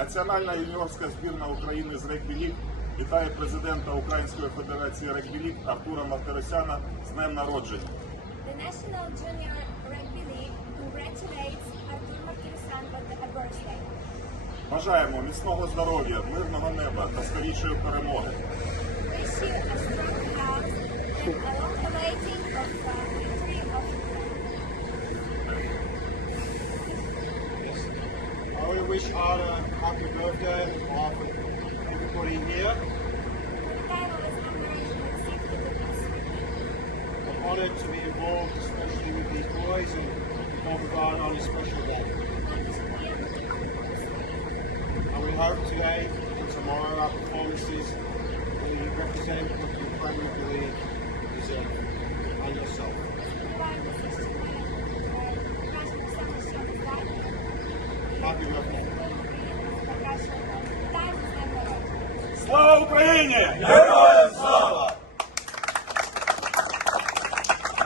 Національна юніорська збірна України з регбі-ліг вітає президента Української федерації регбі-ліг Артура Мартиросяна з днем народження. The National Junior Rugby League congratulates Artur Martirosyan on the birthday. Бажаємо міцного здоров'я, мирного неба та скорішої перемоги. Wish you a strong wish all a happy birthday of everybody here. I'm honored to be involved, especially with these boys, and Beauregard on a special day. And we hope today and tomorrow our performances will represent what you firmly believe. Слава Україні!